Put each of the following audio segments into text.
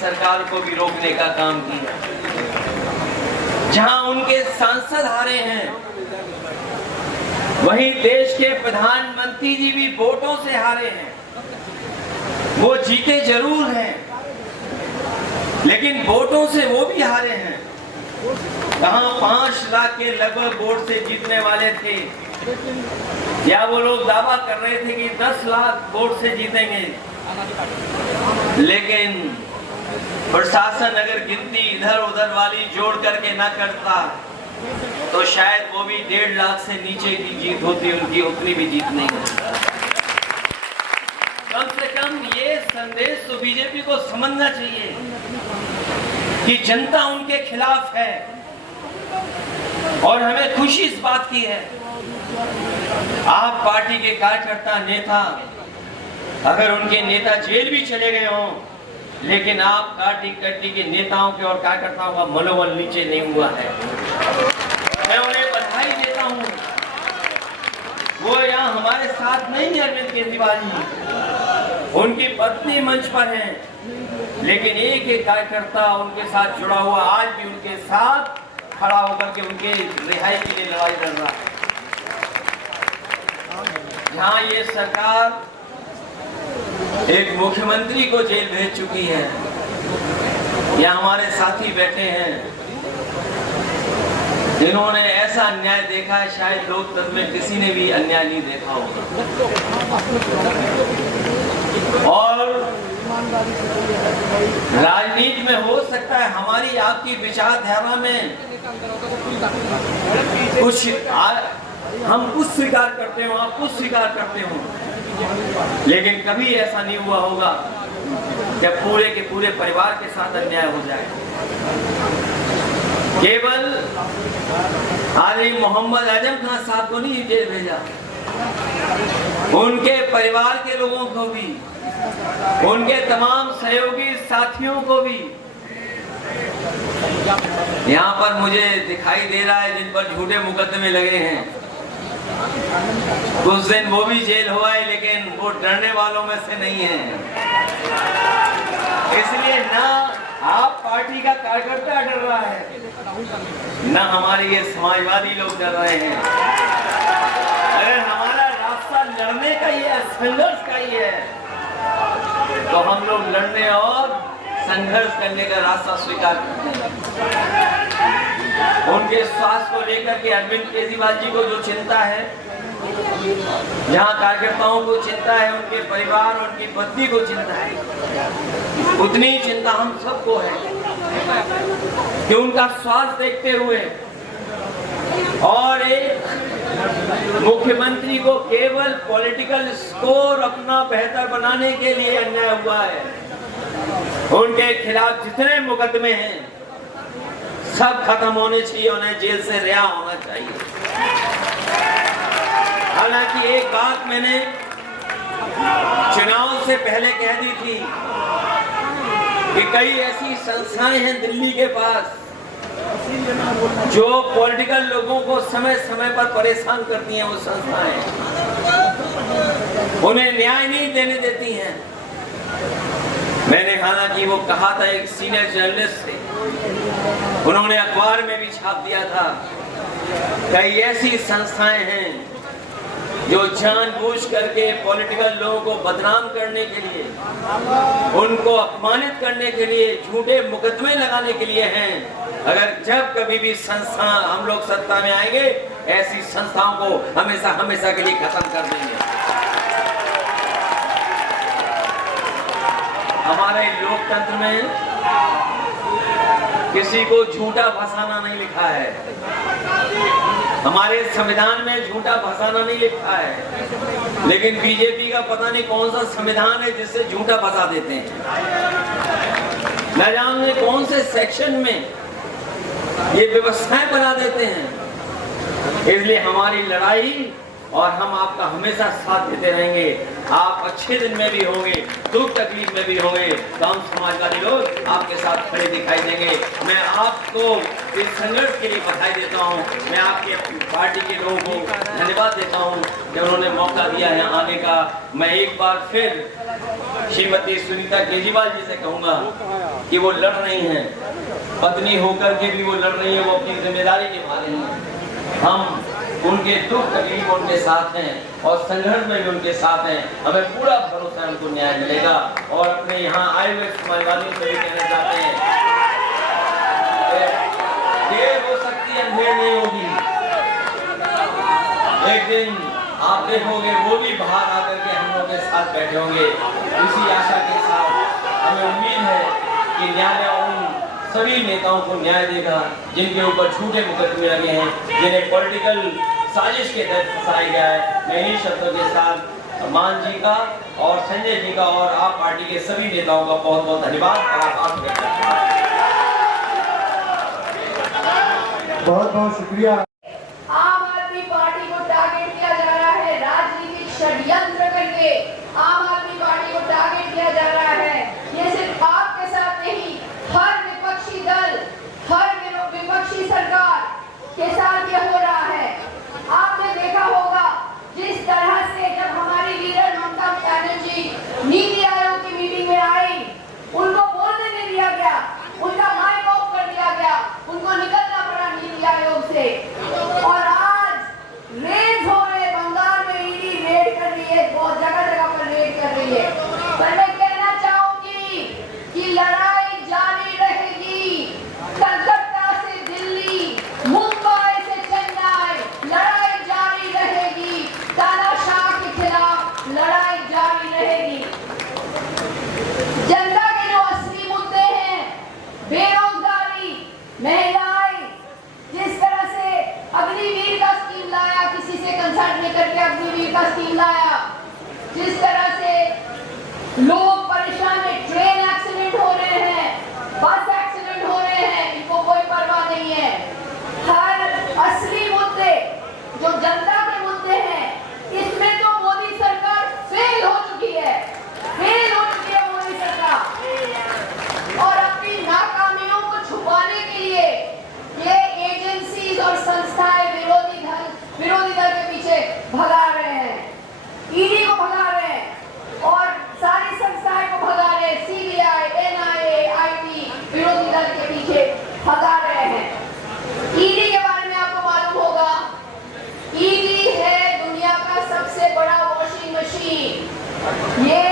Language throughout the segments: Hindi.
सरकार को भी रोकने का काम किया। जहां उनके सांसद हारे हैं, वहीं देश के प्रधानमंत्री जी भी वोटों से हारे हैं। वो जीते जरूर हैं, लेकिन वोटों से वो भी हारे हैं। कहां 5 लाख के लगभग वोट से जीतने वाले थे, या वो लोग दावा कर रहे थे कि 10 लाख वोट से जीतेंगे, लेकिन प्रशासन अगर गिनती इधर उधर वाली जोड़ करके ना करता तो शायद वो भी 1.5 लाख से नीचे की जीत होती, उनकी उतनी भी जीत नहीं होती। कम से कम ये संदेश तो बीजेपी को समझना चाहिए कि जनता उनके खिलाफ है, और हमें खुशी इस बात की है। आप पार्टी के कार्यकर्ता नेता, अगर उनके नेता जेल भी चले गए हों, लेकिन आप पार्टी के नेताओं के और कार्यकर्ताओं का मनोबल नीचे नहीं हुआ है। मैं उन्हें बधाई देता हूं। वो यहाँ हमारे साथ नहीं है अरविंद केजरीवाल जी, उनकी पत्नी मंच पर हैं, लेकिन एक एक कार्यकर्ता उनके साथ जुड़ा हुआ आज भी उनके साथ खड़ा होकर के उनके रिहाई के लिए लड़ाई लड़ रहा है। जहां ये सरकार एक मुख्यमंत्री को जेल भेज चुकी है, या हमारे साथी बैठे हैं जिन्होंने ऐसा अन्याय देखा है शायद लोकतंत्र में किसी ने भी अन्याय नहीं देखा होगा। और राजनीति में हो सकता है हमारी आपकी विचारधारा में कुछ हम कुछ स्वीकार करते हो, आप कुछ स्वीकार करते हो, लेकिन कभी ऐसा नहीं हुआ होगा जब पूरे के पूरे परिवार के साथ अन्याय हो जाए। केवल आदमी मोहम्मद आजम खान साहब को नहीं जेल भेजा, उनके परिवार के लोगों को भी, उनके तमाम सहयोगी साथियों को भी। यहाँ पर मुझे दिखाई दे रहा है जिन पर झूठे मुकदमे लगे हैं, कुछ दिन वो भी जेल हुआ है, लेकिन वो डरने वालों में से नहीं है। इसलिए ना आप पार्टी का कार्यकर्ता डर रहा है, ना हमारे ये समाजवादी लोग डर रहे हैं। अगर हमारा रास्ता लड़ने का ही है, संघर्ष का ही है, तो हम लोग लड़ने और संघर्ष करने का रास्ता स्वीकार करते हैं। उनके स्वास्थ्य को लेकर के अरविंद केजरीवाल जी को जो चिंता है, जहां कार्यकर्ताओं को चिंता है, उनके परिवार और उनकी पत्नी को चिंता है, उतनी चिंता हम सबको है कि उनका स्वास्थ्य देखते हुए और एक मुख्यमंत्री को केवल पॉलिटिकल स्कोर अपना बेहतर बनाने के लिए अन्याय हुआ है। उनके खिलाफ जितने मुकदमे हैं सब खत्म होने चाहिए, उन्हें जेल से रिहा होना चाहिए। हालांकि एक बात मैंने चुनाव से पहले कह दी थी कि कई ऐसी संस्थाएं हैं दिल्ली के पास जो पॉलिटिकल लोगों को समय समय पर परेशान करती हैं। वो संस्थाएं उन्हें न्याय नहीं देने देती हैं। मैंने हालांकि वो कहा था एक सीनियर जर्नलिस्ट से, उन्होंने अखबार में भी छाप दिया था, कई ऐसी संस्थाएं हैं जो जानबूझ करके पॉलिटिकल लोगों को बदनाम करने के लिए, उनको अपमानित करने के लिए, झूठे मुकदमे लगाने के लिए हैं। अगर जब कभी भी संस्था हम लोग सत्ता में आएंगे, ऐसी संस्थाओं को हमेशा हमेशा के लिए खत्म कर देंगे। हमारे लोकतंत्र में किसी को झूठा फंसाना नहीं लिखा है, हमारे संविधान में झूठा फंसाना नहीं लिखा है, लेकिन बीजेपी का पता नहीं कौन सा संविधान है जिससे झूठा फंसा देते हैं। न जाने कौन से सेक्शन में ये व्यवस्थाएं बना देते हैं। इसलिए हमारी लड़ाई और हम आपका हमेशा साथ देते रहेंगे। आप अच्छे दिन में भी होंगे, दुख तकलीफ में भी होंगे, तो हम समाजवादी लोग आपके साथ खड़े दिखाई देंगे। मैं आपको इस संघर्ष के लिए बधाई देता हूं। मैं आपके पार्टी के लोगों को धन्यवाद देता हूं कि उन्होंने मौका दिया है आने का। मैं एक बार फिर श्रीमती सुनीता केजरीवाल जी से कहूंगा कि वो लड़ रही हैं, पत्नी होकर के भी वो लड़ रही है, वो अपनी जिम्मेदारी निभा रही हैं। हम उनके दुख तकलीफ उनके साथ हैं और संघर्ष में भी उनके साथ हैं। हमें पूरा भरोसा है उनको न्याय मिलेगा। और अपने यहाँ आए हुए समाजवादियों से भी कहना चाहते हैं, देर हो सकती है, अंधेर नहीं होगी। एक दिन आप देखोगे वो भी बाहर आकर के हम लोगों के साथ बैठे होंगे। इसी आशा के साथ हमें उम्मीद है कि न्याय उन सभी नेताओं को न्याय देगा जिनके ऊपर झूठे मुकदमे लगे हैं, जिन्हें पॉलिटिकल साजिश के तहत फंसाया गया है। मैं इन्हीं शब्दों के साथ मान जी का और संजय जी का और आप पार्टी के सभी नेताओं का बहुत बहुत धन्यवाद और आभार व्यक्त करता हूं। बहुत बहुत शुक्रिया। आम आदमी पार्टी को टारगेट किया जा रहा है, राजनीतिक षड्यंत्र करके आम आदमी पार्टी को टारगेट किया जा रहा है। ये सिर्फ आपके साथ नहीं, हर विपक्षी दल, हर विपक्षी सरकार के साथ ये हो रहा है। आपने देखा होगा जिस तरह से जब हमारी लीडर ममता बनर्जी नीति आयोग की मीटिंग में आई, उनको बोलने नहीं दिया गया, उनका माइक ऑफ कर दिया गया, उनको निकलना पड़ा नीति आयोग से। और आज रेड हो रहे, बंगाल में ईडी रेड कर रही है, बहुत जगह जगह पर रेड कर रही है। पर मैं कहना चाहूंगी कि लड़ाई जारी रहेगी। कलकत्ता से दिल्ली, मुंबई से चेन्नई, लड़ाई जारी रहेगी। तानाशाह के खिलाफ लड़ाई जारी रहेगी। जनता के जो असली मुद्दे हैं, बेरोजगारी, महंगाई, जिस तरह से अग्निवीर का स्कीम लाया, किसी से कंसल्ट नहीं करके अग्निवीर का स्कीम लाया, जिस तरह से लोग परेशान है, ट्रेन एक्सीडेंट हो रहे हैं, बस एक्सीडेंट हो रहे हैं, इनको कोई परवाह नहीं है। हर असली मुद्दे जो जनता के मुद्दे हैं, इसमें तो मोदी सरकार फेल हो चुकी है, फेल हो चुकी है मोदी सरकार। और अपनी नाकामियों को छुपाने के लिए ये एजेंसीज और संस्थाएं विरोधी दल के पीछे भगा रहे हैं, ईडी को भगा रहे हैं और सारी संस्थाएं को भगा रहे हैं, सीबीआई, एनआईए, आईटी विरोधी दल के पीछे भगा रहे हैं। ईडी के बारे में आपको मालूम होगा, ईडी है दुनिया का सबसे बड़ा वॉशिंग मशीन। ये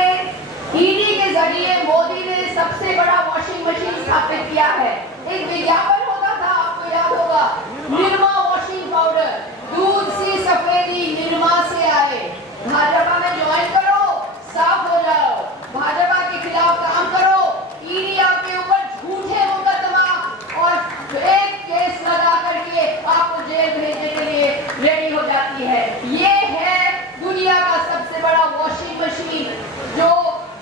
ईडी के जरिए मोदी ने सबसे बड़ा वॉशिंग मशीन स्थापित किया है। एक विज्ञापन होता था, आपको याद होगा, निरमा वॉशिंग पाउडर, दूध सी सफेदी निरमा से आए। भाजपा में ज्वाइन करो, साफ हो जाओ, भाजपा के खिलाफ काम करो। ईडी आपके ऊपर झूठे मुकदमा और एक केस लगा करके आपको जेल भेजने के लिए रेडी हो जाती है। ये है दुनिया का सबसे बड़ा वॉशिंग मशीन जो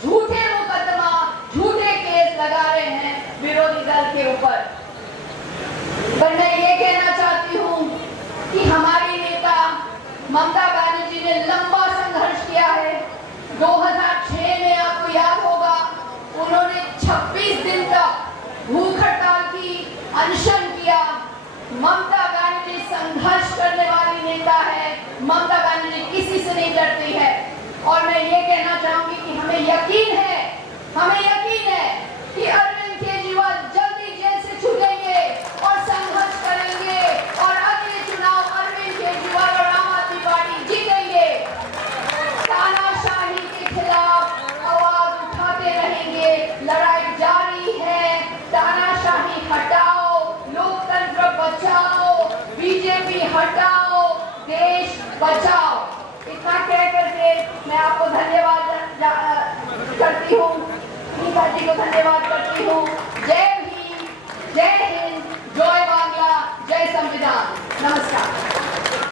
झूठे मुकदमा, झूठे केस लगा रहे हैं विरोधी दल के ऊपर। पर मैं ये कहना चाहती हूँ कि हमारी नेता ममता बनर्जी ने लंबा संघर्ष किया है। 2006 में आपको याद होगा, उन्होंने 26 दिन तक भूख हड़ताल की, अनशन किया। ममता बनर्जी संघर्ष करने वाली नेता है, ममता बनर्जी किसी से नहीं डरती है। और मैं ये कहना चाहूंगी कि हमें यकीन है कि अरविंद केजरीवाल जल्दी जेल से छूटेंगे और संघर्ष करेंगे और अगले चुनाव अरविंद केजरीवाल और आम आदमी पार्टी जीतेंगे। तानाशाही के खिलाफ आवाज उठाते रहेंगे, लड़ाई जारी है। तानाशाही हटाओ, लोकतंत्र बचाओ, बीजेपी हटाओ, देश बचाओ। इतना कह करके मैं आपको धन्यवाद करती हूँ, मीका जी को धन्यवाद करती हूँ।